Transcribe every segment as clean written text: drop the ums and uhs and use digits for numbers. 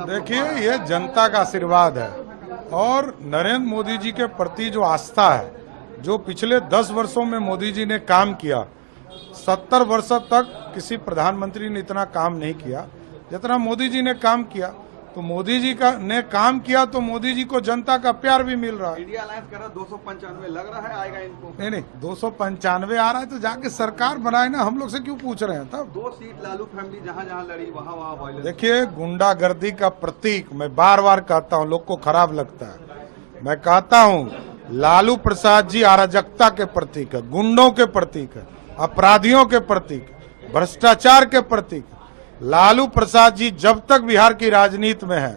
देखिए, ये जनता का आशीर्वाद है और नरेंद्र मोदी जी के प्रति जो आस्था है, जो पिछले 10 वर्षों में मोदी जी ने काम किया, 70 वर्षों तक किसी प्रधानमंत्री ने इतना काम नहीं किया जितना मोदी जी ने काम किया। तो मोदी जी ने काम किया तो मोदी जी को जनता का प्यार भी मिल रहा है। इंडिया अलायंस कर रहा 295 लग रहा है आएगा इनको। नहीं, 295 आ रहा है तो जाके सरकार बनाए ना, हम लोग से क्यों पूछ रहे हैं। तब 2 सीट लालू फैमिली जहां जहां लड़ी वहां वायलेंस। देखिए, गुंडागर्दी का प्रतीक, मैं बार बार कहता हूं, लोग को खराब लगता है, मैं कहता हूं लालू प्रसाद जी अराजकता के प्रतीक है, गुंडों के प्रतीक है, अपराधियों के प्रतीक, भ्रष्टाचार के प्रतीक। लालू प्रसाद जी जब तक बिहार की राजनीति में है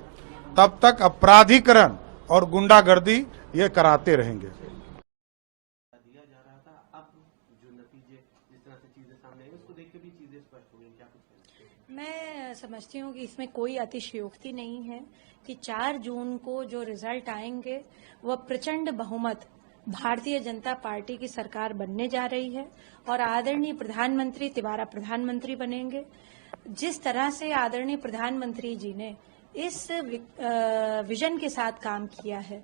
तब तक अपराधीकरण और गुंडागर्दी ये कराते रहेंगे। दिया जा रहा था, अब जो नतीजे जिस तरह से चीजें सामने आई उसको देख के भी चीजें स्पष्ट हो गई, क्या कुछ? मैं समझती हूँ कि इसमें कोई अतिशयोक्ति नहीं है कि 4 जून को जो रिजल्ट आएंगे वह प्रचंड बहुमत भारतीय जनता पार्टी की सरकार बनने जा रही है और आदरणीय प्रधानमंत्री तिबारा प्रधानमंत्री बनेंगे। जिस तरह से आदरणीय प्रधानमंत्री जी ने इस विजन के साथ काम किया है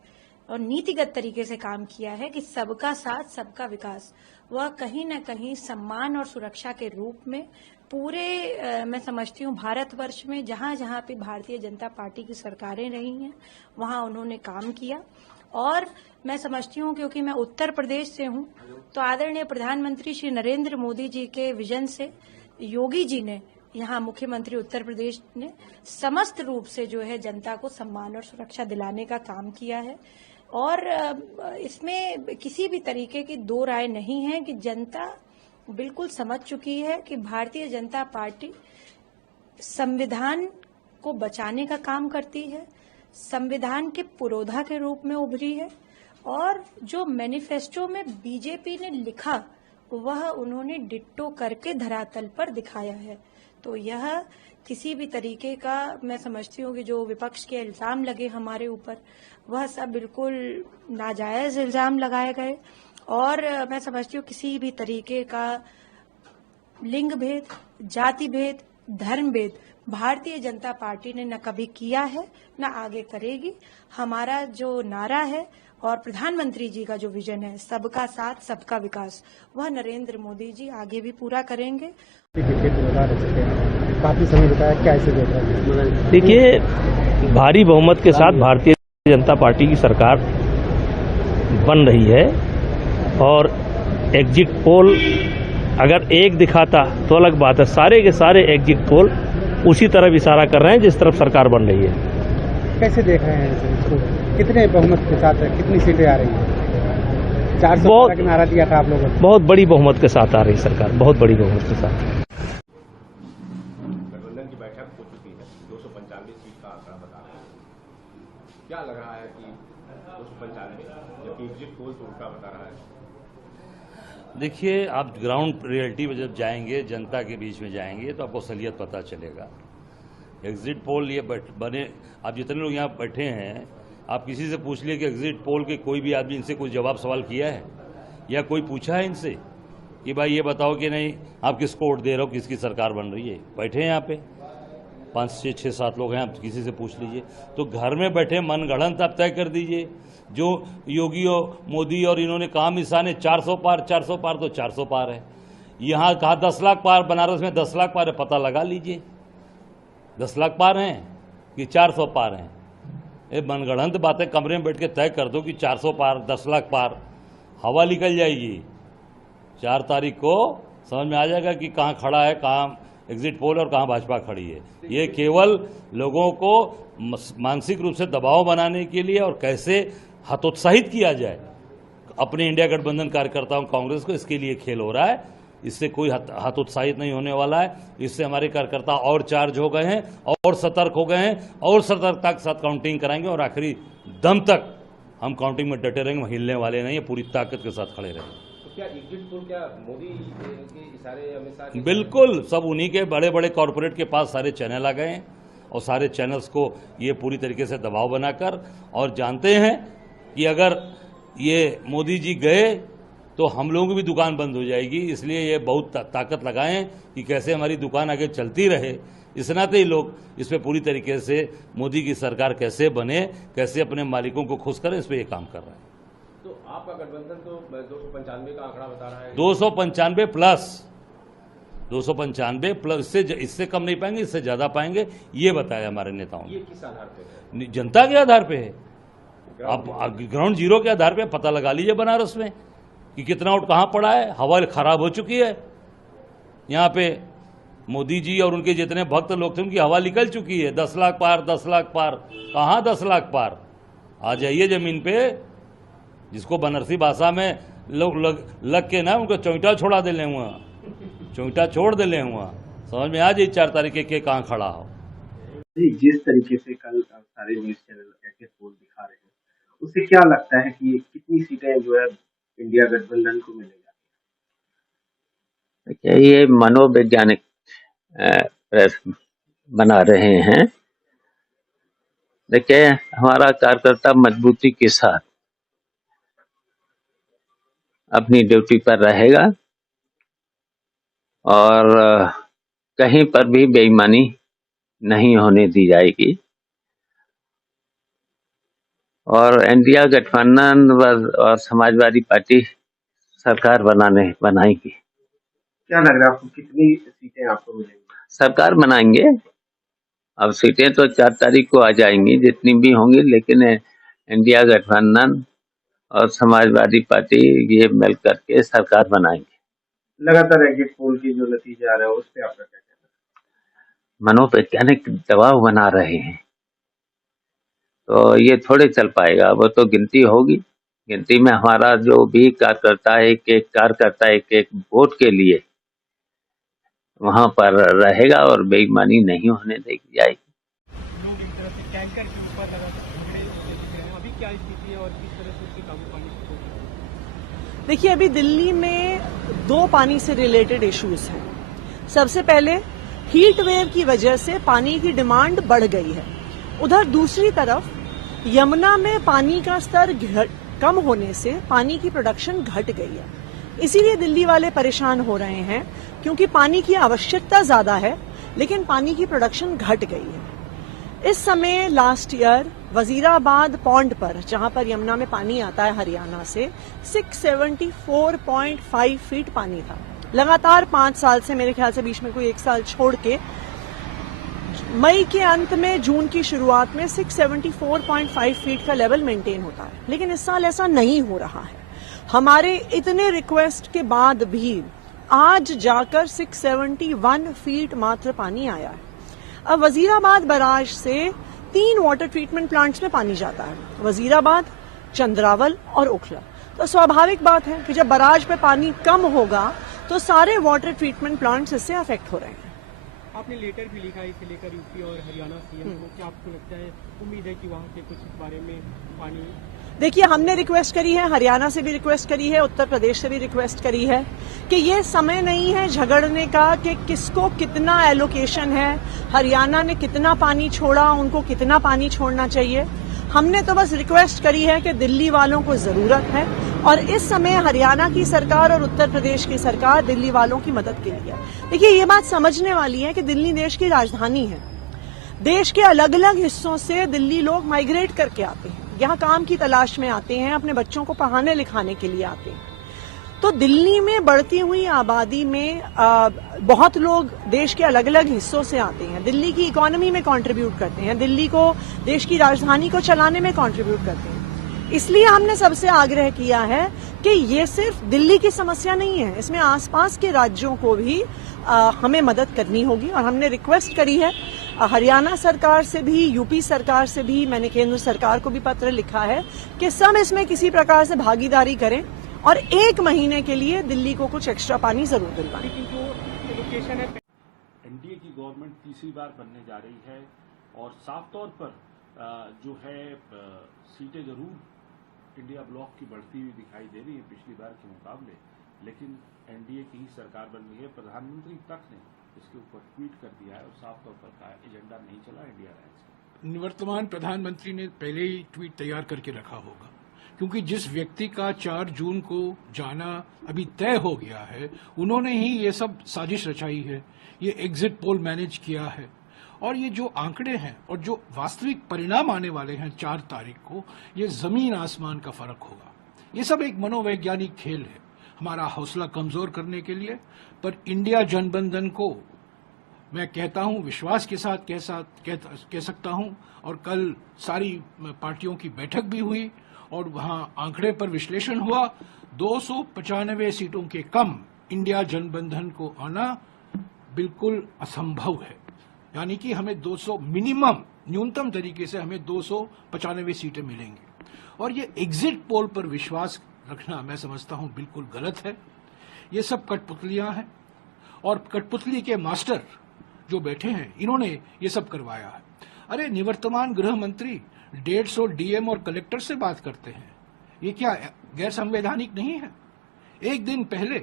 और नीतिगत तरीके से काम किया है कि सबका साथ सबका विकास, वह कहीं न कहीं सम्मान और सुरक्षा के रूप में पूरे मैं समझती हूँ भारतवर्ष में जहाँ जहाँ पे भारतीय जनता पार्टी की सरकारें रही हैं वहाँ उन्होंने काम किया। और मैं समझती हूँ क्योंकि मैं उत्तर प्रदेश से हूँ तो आदरणीय प्रधानमंत्री श्री नरेंद्र मोदी जी के विजन से योगी जी ने, यहाँ मुख्यमंत्री उत्तर प्रदेश ने समस्त रूप से जो है जनता को सम्मान और सुरक्षा दिलाने का काम किया है। और इसमें किसी भी तरीके की दो राय नहीं है कि जनता बिल्कुल समझ चुकी है कि भारतीय जनता पार्टी संविधान को बचाने का काम करती है, संविधान के पुरोधा के रूप में उभरी है और जो मैनिफेस्टो में बीजेपी ने लिखा वह उन्होंने डिट्टो करके धरातल पर दिखाया है। तो यह किसी भी तरीके का, मैं समझती हूँ कि जो विपक्ष के इल्जाम लगे हमारे ऊपर वह सब बिल्कुल नाजायज इल्जाम लगाए गए और मैं समझती हूँ किसी भी तरीके का लिंग भेद, जाति भेद, धर्म भेद भारतीय जनता पार्टी ने न कभी किया है न आगे करेगी। हमारा जो नारा है और प्रधानमंत्री जी का जो विजन है सबका साथ सबका विकास, वह नरेंद्र मोदी जी आगे भी पूरा करेंगे। काफी समय बताया, क्या ऐसे देख रहे हैं? देखिए, भारी बहुमत के साथ भारतीय जनता पार्टी की सरकार बन रही है और एग्जिट पोल अगर एक दिखाता तो अलग बात है, सारे के सारे एग्जिट पोल उसी तरफ इशारा कर रहे हैं जिस तरफ सरकार बन रही है। कैसे देख रहे हैं इसको? कितने बहुमत के साथ है, कितनी सीटें आ रही हैं? 400 का नारा दिया था आप लोगों ने। बहुत बड़ी बहुमत के साथ आ रही सरकार, बहुत बड़ी बहुमत के साथ। गठबंधन की बैठक हो चुकी है, 295 सीट का आंकड़ा बता रहा है। क्या लग रहा है कि 295 जबकि एग्जिट पोल तो उल्टा बता रहा है? देखिए, आप ग्राउंड रियलिटी में जब जाएंगे, जनता के बीच में जाएंगे तो आपको असलियत पता चलेगा। एग्जिट पोल ये बने, आप जितने लोग यहाँ बैठे हैं आप किसी से पूछ लिए कि एग्जिट पोल के कोई भी आदमी इनसे कोई जवाब सवाल किया है या कोई पूछा है इनसे कि भाई ये बताओ कि नहीं आप किसको वोट दे रहे हो, किसकी सरकार बन रही है? बैठे हैं यहाँ पे 5, 6, 7 लोग हैं, आप किसी से पूछ लीजिए। तो घर में बैठे मनगढ़ंत आप तय कर दीजिए। जो योगी और मोदी और इन्होंने कहा मिसाने 400 पार 400 पार, तो 400 पार है। यहाँ कहा 10 लाख पार, बनारस में 10 लाख पार है, पता लगा लीजिए 10 लाख पार हैं कि 400 पार हैं। ये मनगढ़ंत बातें कमरे में बैठ के तय कर दो कि 400 पार 10 लाख पार, हवा निकल जाएगी। 4 तारीख को समझ में आ जाएगा कि कहाँ खड़ा है, कहाँ एग्जिट पोल और कहाँ भाजपा खड़ी है। ये केवल लोगों को मानसिक रूप से दबाव बनाने के लिए और कैसे हतोत्साहित किया जाए अपने इंडिया गठबंधन कार्यकर्ताओं कांग्रेस को, इसके लिए खेल हो रहा है। इससे कोई हतोत्साहित नहीं होने वाला है। इससे हमारे कार्यकर्ता और चार्ज हो गए हैं और सतर्क हो गए हैं और सतर्कता के साथ काउंटिंग कराएंगे और आखिरी दम तक हम काउंटिंग में डटे रहेंगे, हिलने वाले नहीं है, पूरी ताकत के साथ खड़े रहेंगे। तो क्या एग्जिट पोल क्या मोदी के इशारे हमेशा? बिल्कुल, सब उन्हीं के बड़े बड़े कॉरपोरेट के पास सारे चैनल आ गए हैं और सारे चैनल्स को ये पूरी तरीके से दबाव बनाकर, और जानते हैं कि अगर ये मोदी जी गए तो हम लोगों की भी दुकान बंद हो जाएगी। इसलिए ये बहुत ताकत लगाएं कि कैसे हमारी दुकान आगे चलती रहे। इस नाते ही लोग इस पर पूरी तरीके से मोदी की सरकार कैसे बने, कैसे अपने मालिकों को खुश करें, इस पर ये काम कर रहा है। तो आपका गठबंधन तो 295 का आंकड़ा बता रहा है। 295 प्लस, इससे कम नहीं पाएंगे, इससे ज्यादा पाएंगे, ये बताया हमारे नेताओं ये ने। किस आधार पे है? जनता के आधार पे है, आप ग्राउंड जीरो के आधार पे पता लगा लीजिए बनारस में कि कितना वोट कहां पड़ा है। हवा खराब हो चुकी है यहाँ पे, मोदी जी और उनके जितने भक्त लोग थे उनकी हवा निकल चुकी है। 10 लाख पार, 10 लाख पार, कहां 10 लाख पार। आ जाइए जमीन पे, जिसको बनारसी भाषा में लोग लग के ना उनको चौंटा छोड़ा दे ले हुआ, चौंटा छोड़ दे ले हुआ, समझ में आ जाए 4 तारीख के कहाँ खड़ा हो। जिस तरीके से कल सारे न्यूज चैनल एग्जिट पोल दिखा रहे हैं, उससे क्या लगता है कि कितनी सीटें जो है इंडिया गठबंधन को मिलेगा? ये मनोवैज्ञानिक प्रश्न बना रहे हैं। देखिए, हमारा कार्यकर्ता मजबूती के साथ अपनी ड्यूटी पर रहेगा और कहीं पर भी बेईमानी नहीं होने दी जाएगी और इंडिया गठबंधन और समाजवादी पार्टी सरकार बनाएगी। क्या लग रहा है आपको, कितनी सीटें आपको मिलेंगी? सरकार बनाएंगे। अब सीटें तो 4 तारीख को आ जाएंगी जितनी भी होंगी, लेकिन इंडिया गठबंधन और समाजवादी पार्टी ये मिल करके सरकार बनाएंगे। लगातार एग्जिट पोल की जो नतीजे आ रहे हैं उस पर आपका क्या कहना है? मनोवैज्ञानिक दबाव बना रहे हैं, तो ये थोड़े चल पाएगा। वो तो गिनती होगी, गिनती में हमारा जो भी कार्यकर्ता है, एक एक वोट के लिए वहां पर रहेगा और बेईमानी नहीं होने दी जाएगी। लोग एक तरह से टैंकर के ऊपर अभी क्या स्थिति है और किस तरह से उसके काबू पाने की कोशिश? देखिए, अभी दिल्ली में 2 पानी से रिलेटेड इश्यूज हैं। सबसे पहले हीट वेव की वजह से पानी की डिमांड बढ़ गई है। उधर दूसरी तरफ यमुना में पानी का स्तर कम होने से पानी की प्रोडक्शन घट गई है। इसीलिए दिल्ली वाले परेशान हो रहे हैं, क्योंकि पानी की आवश्यकता ज्यादा है लेकिन पानी की प्रोडक्शन घट गई है। इस समय लास्ट ईयर वजीराबाद पॉन्ड पर, जहां पर यमुना में पानी आता है हरियाणा से, 674.5 फीट पानी था। लगातार 5 साल से, मेरे ख्याल से बीच में कोई 1 साल छोड़ के, मई के अंत में जून की शुरुआत में 674.5 फीट का लेवल मेंटेन होता है, लेकिन इस साल ऐसा नहीं हो रहा है। हमारे इतने रिक्वेस्ट के बाद भी आज जाकर 671 फीट मात्र पानी आया है। अब वजीराबाद बराज से 3 वाटर ट्रीटमेंट प्लांट्स में पानी जाता है, वजीराबाद, चंद्रावल और ओखला। तो स्वाभाविक बात है कि जब बराज पे पानी कम होगा तो सारे वाटर ट्रीटमेंट प्लांट्स इससे अफेक्ट हो रहे हैं। आपने लेटर भी लिखा है इसे लेकर यूपी और हरियाणा सीएम को, क्या आपको लगता है, उम्मीद है कि वहां से कुछ इस बारे में पानी? देखिए, हमने रिक्वेस्ट करी है, हरियाणा से भी रिक्वेस्ट करी है, उत्तर प्रदेश से भी रिक्वेस्ट करी है कि ये समय नहीं है झगड़ने का कि किसको कितना एलोकेशन है, हरियाणा ने कितना पानी छोड़ा, उनको कितना पानी छोड़ना चाहिए। हमने तो बस रिक्वेस्ट करी है कि दिल्ली वालों को जरूरत है और इस समय हरियाणा की सरकार और उत्तर प्रदेश की सरकार दिल्ली वालों की मदद के लिए है। देखिए, ये बात समझने वाली है कि दिल्ली देश की राजधानी है। देश के अलग अलग हिस्सों से दिल्ली लोग माइग्रेट करके आते हैं, यहाँ काम की तलाश में आते हैं, अपने बच्चों को पढ़ाने लिखाने के लिए आते हैं। तो दिल्ली में बढ़ती हुई आबादी में बहुत लोग देश के अलग अलग हिस्सों से आते हैं, दिल्ली की इकोनॉमी में कंट्रीब्यूट करते हैं, दिल्ली को, देश की राजधानी को चलाने में कंट्रीब्यूट करते हैं। इसलिए हमने सबसे आग्रह किया है कि ये सिर्फ दिल्ली की समस्या नहीं है, इसमें आसपास के राज्यों को भी हमें मदद करनी होगी। और हमने रिक्वेस्ट करी है हरियाणा सरकार से भी, यूपी सरकार से भी, मैंने केंद्र सरकार को भी पत्र लिखा है कि सब इसमें किसी प्रकार से भागीदारी करें और 1 महीने के लिए दिल्ली को कुछ एक्स्ट्रा पानी जरूर दिलवाएं। एनडीए की गवर्नमेंट तीसरी बार बनने जा रही है और साफ तौर पर जो है सीटें जरूर इंडिया ब्लॉक की बढ़ती हुई दिखाई दे रही है पिछली बार के मुकाबले, लेकिन एनडीए की ही सरकार बन रही है। प्रधानमंत्री तक ने इसके ऊपर ट्वीट कर दिया है और साफ तौर पर कहा एजेंडा नहीं चला इंडिया राइट्स। निवर्तमान प्रधानमंत्री ने पहले ही ट्वीट तैयार करके रखा होगा, क्योंकि जिस व्यक्ति का 4 जून को जाना अभी तय हो गया है, उन्होंने ही ये सब साजिश रचाई है, ये एग्जिट पोल मैनेज किया है। और ये जो आंकड़े हैं और जो वास्तविक परिणाम आने वाले हैं 4 तारीख को, ये जमीन आसमान का फर्क होगा। ये सब एक मनोवैज्ञानिक खेल है हमारा हौसला कमजोर करने के लिए। पर इंडिया जनबंधन को मैं कहता हूं, विश्वास के साथ कह सकता हूं, और कल सारी पार्टियों की बैठक भी हुई और वहां आंकड़े पर विश्लेषण हुआ। 295 सीटों के कम इंडिया जनबंधन को आना बिल्कुल असंभव है। यानी कि हमें 200 मिनिमम, न्यूनतम तरीके से हमें 295 सीटें मिलेंगी। और ये एग्जिट पोल पर विश्वास रखना मैं समझता हूं बिल्कुल गलत है। ये सब कठपुतलियां हैं और कठपुतली के मास्टर जो बैठे हैं, इन्होंने ये सब करवाया है। अरे निवर्तमान गृह मंत्री 150 डीएम और कलेक्टर से बात करते हैं, ये क्या गैर संवैधानिक नहीं है? एक दिन पहले,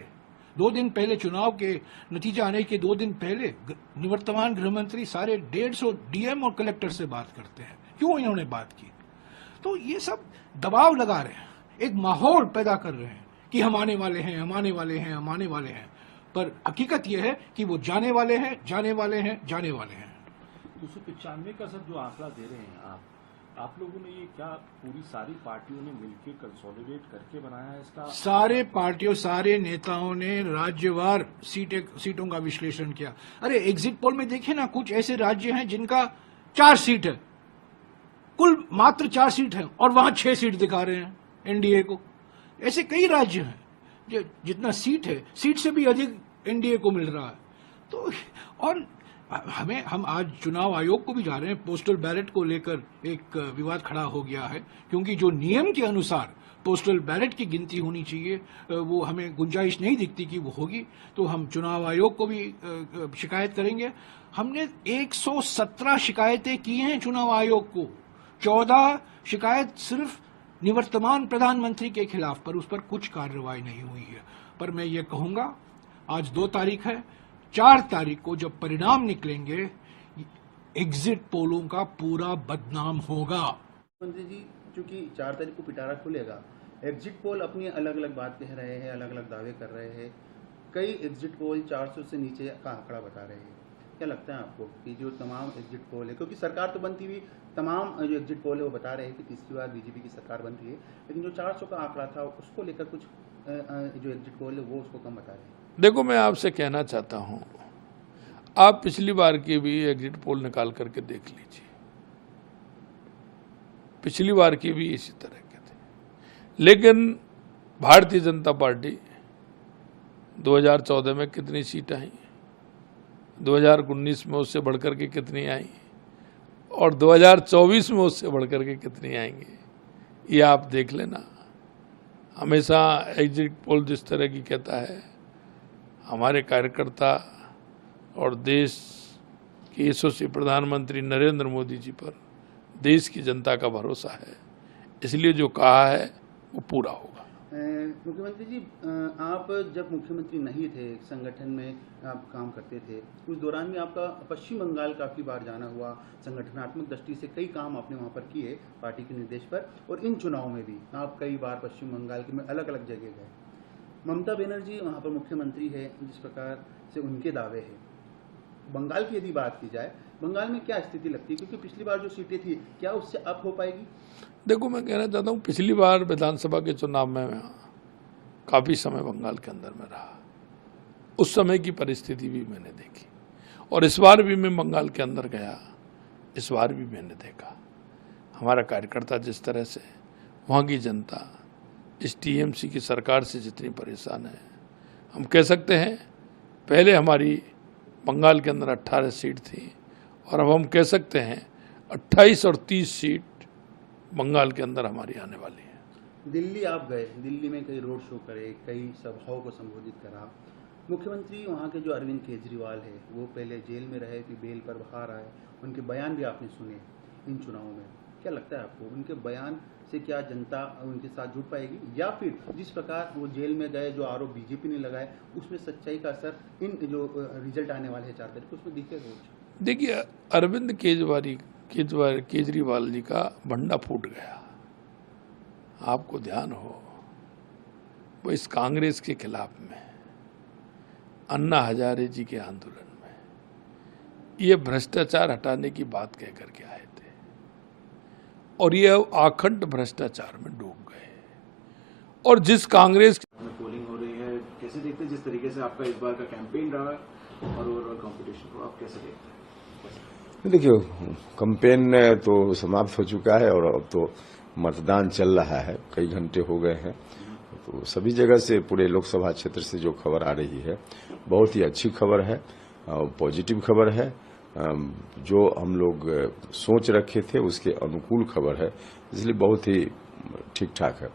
2 दिन पहले, चुनाव के नतीजे आने के 2 दिन पहले निवर्तमान गृह मंत्री सारे 150 डीएम और कलेक्टर से बात करते हैं। क्यों इन्होंने बात की? तो ये सब दबाव लगा रहे हैं, एक माहौल पैदा कर रहे हैं कि हम आने वाले हैं, हम आने वाले हैं, हम आने वाले हैं। पर हकीकत यह है कि वो जाने वाले हैं, जाने वाले हैं, जाने वाले हैं। 295 का सर जो आंकड़ा दे रहे हैं आप लोगों ने ये क्या पूरी सारी पार्टियों ने मिलकर कंसोलिडेट करके बनाया है इसका? सारे पार्टियों, सारे नेताओं ने राज्यवार सीटों का विश्लेषण किया। अरे एग्जिट पोल में देखिए ना, कुछ ऐसे राज्य हैं जिनका 4 सीट है, कुल मात्र 4 सीट है, और वहां 6 सीट दिखा रहे हैं एनडीए को। ऐसे कई राज्य हैं जो जितना सीट है, सीट से भी अधिक एनडीए को मिल रहा है। तो और हम आज चुनाव आयोग को भी जा रहे हैं, पोस्टल बैलेट को लेकर एक विवाद खड़ा हो गया है, क्योंकि जो नियम के अनुसार पोस्टल बैलेट की गिनती होनी चाहिए वो हमें गुंजाइश नहीं दिखती कि वो होगी। तो हम चुनाव आयोग को भी शिकायत करेंगे। हमने 117 शिकायतें की हैं चुनाव आयोग को, 14 शिकायत सिर्फ निवर्तमान प्रधानमंत्री के खिलाफ, पर उस पर कुछ कार्रवाई नहीं हुई है। पर मैं ये कहूंगा, आज 2 तारीख है, 4 तारीख को जब परिणाम निकलेंगे, एग्जिट पोलों का पूरा बदनाम होगा। मंत्री जी, चूंकि 4 तारीख को पिटारा खुलेगा, एग्जिट पोल अपनी अलग अलग बात कह रहे हैं, अलग अलग दावे कर रहे हैं। कई एग्जिट पोल 400 से नीचे का आंकड़ा बता रहे हैं। क्या लगता है आपको कि जो तमाम एग्जिट पोल है, क्योंकि सरकार तो बनती हुई तमाम जो एग्जिट पोल है वो बता रहे हैं कि तीसरी बार बीजेपी की सरकार बनती है, लेकिन जो 400 का आंकड़ा था उसको लेकर कुछ जो एग्जिट पोल है वो उसको कम बता रहे हैं? देखो, मैं आपसे कहना चाहता हूं, आप पिछली बार की भी एग्जिट पोल निकाल करके देख लीजिए। पिछली बार की भी इसी तरह के थे। लेकिन भारतीय जनता पार्टी 2014 में कितनी सीट आई, 2019 में उससे बढ़कर के कितनी आई, और 2024 में उससे बढ़कर के कितनी आएंगी, ये आप देख लेना। हमेशा एग्जिट पोल जिस तरह की कहता है, हमारे कार्यकर्ता और देश के यशस्वी प्रधानमंत्री नरेंद्र मोदी जी पर देश की जनता का भरोसा है, इसलिए जो कहा है वो पूरा होगा। मुख्यमंत्री जी, आप जब मुख्यमंत्री नहीं थे, संगठन में आप काम करते थे, उस दौरान में आपका पश्चिम बंगाल काफ़ी बार जाना हुआ, संगठनात्मक दृष्टि से कई काम आपने वहाँ पर किए पार्टी के निर्देश पर, और इन चुनाव में भी आप कई बार पश्चिम बंगाल के में अलग अलग जगह गए। ममता बनर्जी वहाँ पर मुख्यमंत्री है, जिस प्रकार से उनके दावे हैं, बंगाल की यदि बात की जाए, बंगाल में क्या स्थिति लगती है? क्योंकि पिछली बार जो सीटें थी, क्या उससे अप हो पाएगी? देखो, मैं कहना चाहता हूँ, पिछली बार विधानसभा के चुनाव में मैं काफ़ी समय बंगाल के अंदर में रहा, उस समय की परिस्थिति भी मैंने देखी, और इस बार भी मैं बंगाल के अंदर गया, इस बार भी मैंने देखा हमारा कार्यकर्ता जिस तरह से, वहाँ की जनता इस टीएमसी की सरकार से जितनी परेशान है। हम कह सकते हैं पहले हमारी बंगाल के अंदर 18 सीट थी, और अब हम कह सकते हैं 28 और 30 सीट बंगाल के अंदर हमारी आने वाली है। दिल्ली आप गए, दिल्ली में कई रोड शो करे, कई सभाओं को संबोधित करा। मुख्यमंत्री वहाँ के जो अरविंद केजरीवाल है, वो पहले जेल में रहे, फिर बेल पर बाहर आए, उनके बयान भी आपने सुने इन चुनावों में। क्या लगता है आपको, उनके बयान से क्या जनता उनके साथ जुड़ पाएगी, या फिर जिस प्रकार वो जेल में गए, जो आरोप बीजेपी ने लगाए, उसमें सच्चाई का असर इन जो रिजल्ट आने वाले हैं 4 तारीख को, उसमें दिखेगा? देखिए, अरविंद केजरीवाल जी का भंडा फूट गया। आपको ध्यान हो, वो इस कांग्रेस के खिलाफ में, अन्ना हजारे जी के आंदोलन में ये भ्रष्टाचार हटाने की बात कह करके आए थे और ये आखंड भ्रष्टाचार में डूब गए। और जिस कांग्रेस पोलिंग हो रही है, कैसे देखते हैं जिस तरीके से आपका इस बार का कैंपेन रहा है और ओवरऑल कंपटीशन को आप कैसे देखते हैं? देखिए, कैंपेन तो समाप्त हो चुका है और अब तो मतदान चल रहा है, कई घंटे हो गए हैं। तो सभी जगह से, पूरे लोकसभा क्षेत्र से जो खबर आ रही है बहुत ही अच्छी खबर है, पॉजिटिव खबर है, जो हम लोग सोच रखे थे उसके अनुकूल खबर है, इसलिए बहुत ही ठीक ठाक है।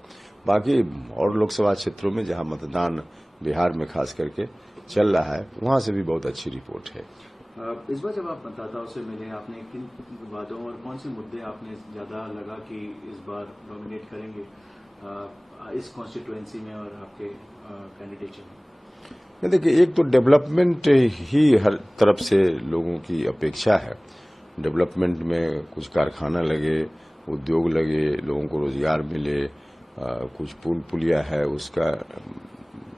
बाकी और लोकसभा क्षेत्रों में जहां मतदान बिहार में खास करके चल रहा है, वहां से भी बहुत अच्छी रिपोर्ट है। इस बार जब आप मतदाताओं से मिले, आपने किन वादों और कौन से मुद्दे आपने ज्यादा लगा कि इस बार डोमिनेट करेंगे इस कॉन्स्टिट्यूएंसी में और आपके कैंडिडेट में? देखिए, एक तो डेवलपमेंट ही हर तरफ से लोगों की अपेक्षा है। डेवलपमेंट में कुछ कारखाना लगे, उद्योग लगे, लोगों को रोजगार मिले, कुछ पुल पुलिया है उसका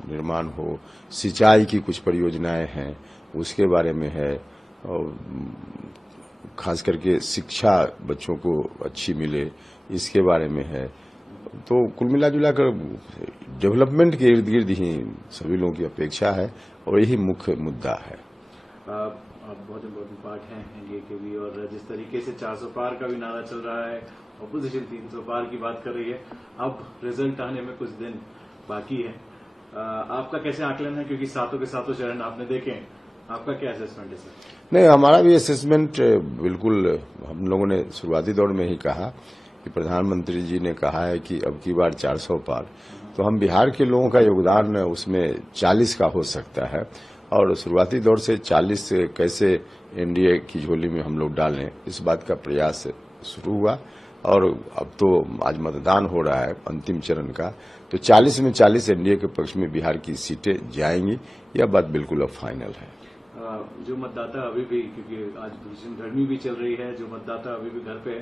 निर्माण हो, सिंचाई की कुछ परियोजनाएं हैं उसके बारे में है, और खास करके शिक्षा बच्चों को अच्छी मिले इसके बारे में है। तो कुल मिला जुला कर डेवलपमेंट के इर्द गिर्द ही सभी लोगों की अपेक्षा है और यही मुख्य मुद्दा है। बहुत इम्पोर्टेंट पार्ट है एनडीए के भी, और जिस तरीके से 400 पार का भी नारा चल रहा है, अपोजिशन 300 पार की बात कर रही है, अब रिजल्ट आने में कुछ दिन बाकी है। आपका कैसे आकलन है, क्योंकि सातों के सातों चरण आपने देखे, आपका क्या असेसमेंट है सर? नहीं, हमारा भी असेसमेंट बिल्कुल, हम लोगों ने शुरुआती दौर में ही कहा कि प्रधानमंत्री जी ने कहा है कि अब की बार 400 पार, तो हम बिहार के लोगों का योगदान उसमें 40 का हो सकता है, और शुरुआती दौर से 40 से कैसे एनडीए की झोली में हम लोग डालें, इस बात का प्रयास शुरू हुआ। और अब तो आज मतदान हो रहा है अंतिम चरण का, तो 40 में 40 एनडीए के पक्ष में बिहार की सीटें जाएंगी, यह बात बिल्कुल अब फाइनल है। जो मतदाता अभी भी, क्योंकि आज भीषण गर्मी भी चल रही है, जो मतदाता अभी भी घर पे,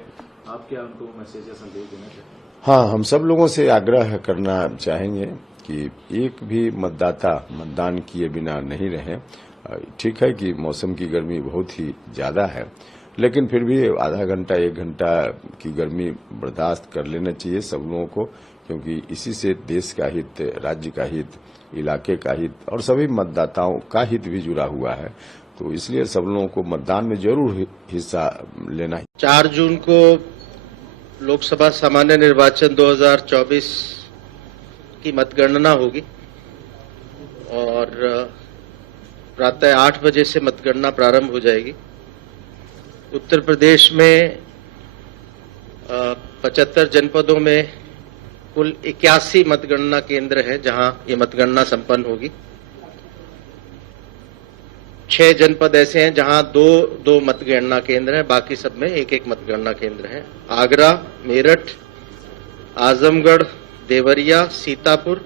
आप क्या उनको मैसेज या संदेश देना चाहते हैं? हाँ, हम सब लोगों से आग्रह करना चाहेंगे कि एक भी मतदाता मतदान किए बिना नहीं रहे। ठीक है कि मौसम की गर्मी बहुत ही ज्यादा है, लेकिन फिर भी आधा घंटा 1 घंटा की गर्मी बर्दाश्त कर लेना चाहिए सब लोगों को, क्योंकि इसी से देश का हित, राज्य का हित, इलाके का हित और सभी मतदाताओं का हित भी जुड़ा हुआ है। तो इसलिए सब लोगों को मतदान में जरूर हिस्सा लेना है। 4 जून को लोकसभा सामान्य निर्वाचन 2024 की मतगणना होगी और प्रातः 8 बजे से मतगणना प्रारंभ हो जाएगी। उत्तर प्रदेश में 75 जनपदों में कुल 81 मतगणना केंद्र है जहां ये मतगणना संपन्न होगी। 6 जनपद ऐसे हैं जहां 2 मतगणना केंद्र हैं, बाकी सब में 1 मतगणना केंद्र है। आगरा, मेरठ, आजमगढ़, देवरिया, सीतापुर,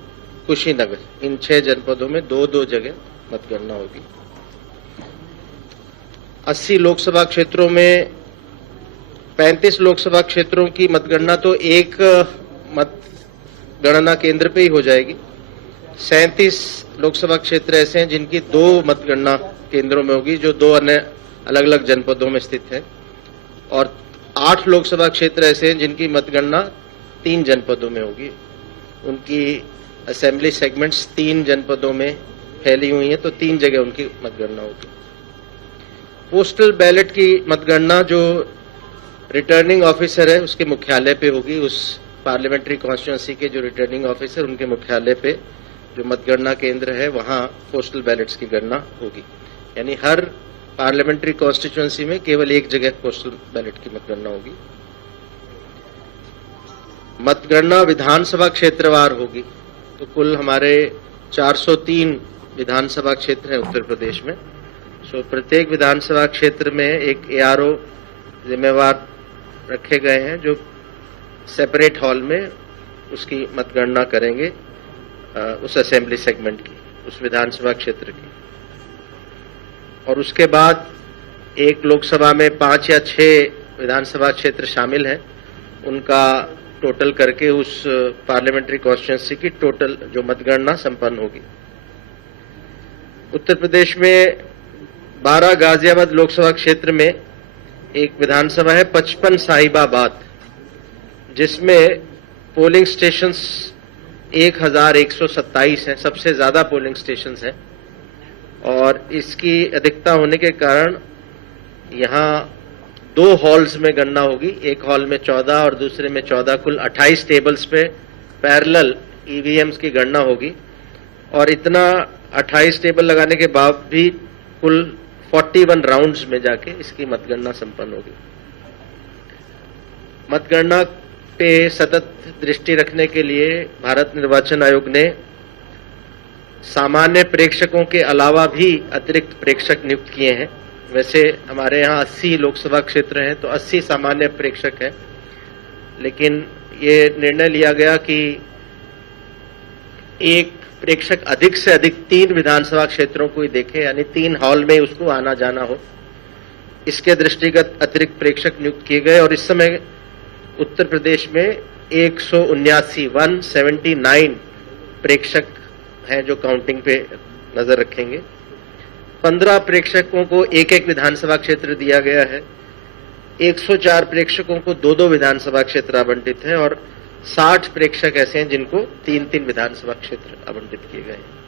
कुशीनगर, इन 6 जनपदों में 2 जगह मतगणना होगी। 80 लोकसभा क्षेत्रों में 35 लोकसभा क्षेत्रों की मतगणना तो 1 मतगणना केंद्र पे ही हो जाएगी। 37 लोकसभा क्षेत्र ऐसे हैं जिनकी 2 मतगणना केंद्रों में होगी, जो 2 अन्य अलग अलग जनपदों में स्थित है, और 8 लोकसभा क्षेत्र ऐसे हैं जिनकी मतगणना 3 जनपदों में होगी। उनकी असेंबली सेगमेंट्स 3 जनपदों में फैली हुई हैं, तो 3 जगह उनकी मतगणना होगी। पोस्टल बैलेट की मतगणना जो रिटर्निंग ऑफिसर है उसके मुख्यालय पे होगी। उस पार्लियामेंट्री कॉन्स्टिट्यूंसी के जो रिटर्निंग ऑफिसर, उनके मुख्यालय पे जो मतगणना केंद्र है वहां पोस्टल बैलेट्स की गणना होगी। यानी हर पार्लियामेंट्री कॉन्स्टिट्यूंसी में केवल 1 जगह पोस्टल बैलेट की मतगणना होगी। मतगणना विधानसभा क्षेत्रवार होगी। तो कुल हमारे 403 विधानसभा क्षेत्र हैं उत्तर प्रदेश में। सो प्रत्येक विधानसभा क्षेत्र में एक ARO जिम्मेवार रखे गए हैं जो सेपरेट हॉल में उसकी मतगणना करेंगे, उस असेंबली सेगमेंट की, उस विधानसभा क्षेत्र की। और उसके बाद एक लोकसभा में 5 या 6 विधानसभा क्षेत्र शामिल हैं, उनका टोटल करके उस पार्लियामेंट्री कॉन्स्टिट्यूंसी की टोटल जो मतगणना संपन्न होगी। उत्तर प्रदेश में 12 गाजियाबाद लोकसभा क्षेत्र में एक विधानसभा है 55 साहिबाबाद, जिसमें पोलिंग स्टेशंस 1127 हैं, सबसे ज्यादा पोलिंग स्टेशंस हैं। और इसकी अधिकता होने के कारण यहां 2 हॉल्स में गणना होगी, एक हॉल में 14 और दूसरे में 14, कुल 28 टेबल्स पे पैरेलल ईवीएम्स की गणना होगी। और इतना 28 टेबल लगाने के बाद भी कुल 41 राउंड्स में जाके इसकी मतगणना संपन्न होगी। मतगणना पे सतत दृष्टि रखने के लिए भारत निर्वाचन आयोग ने सामान्य प्रेक्षकों के अलावा भी अतिरिक्त प्रेक्षक नियुक्त किए हैं। वैसे हमारे यहाँ 80 लोकसभा क्षेत्र हैं तो 80 सामान्य प्रेक्षक हैं, लेकिन ये निर्णय लिया गया कि एक प्रेक्षक अधिक से अधिक 3 विधानसभा क्षेत्रों को ही देखे, यानी 3 हॉल में उसको आना जाना हो। इसके दृष्टिगत अतिरिक्त प्रेक्षक नियुक्त किए गए और इस समय उत्तर प्रदेश में 179 प्रेक्षक हैं जो काउंटिंग पे नजर रखेंगे। 15 प्रेक्षकों को एक एक विधानसभा क्षेत्र दिया गया है। 104 प्रेक्षकों को 2-2 विधानसभा क्षेत्र आवंटित हैं और 60 प्रेक्षक ऐसे हैं जिनको 3-3 विधानसभा क्षेत्र आवंटित किए गए हैं।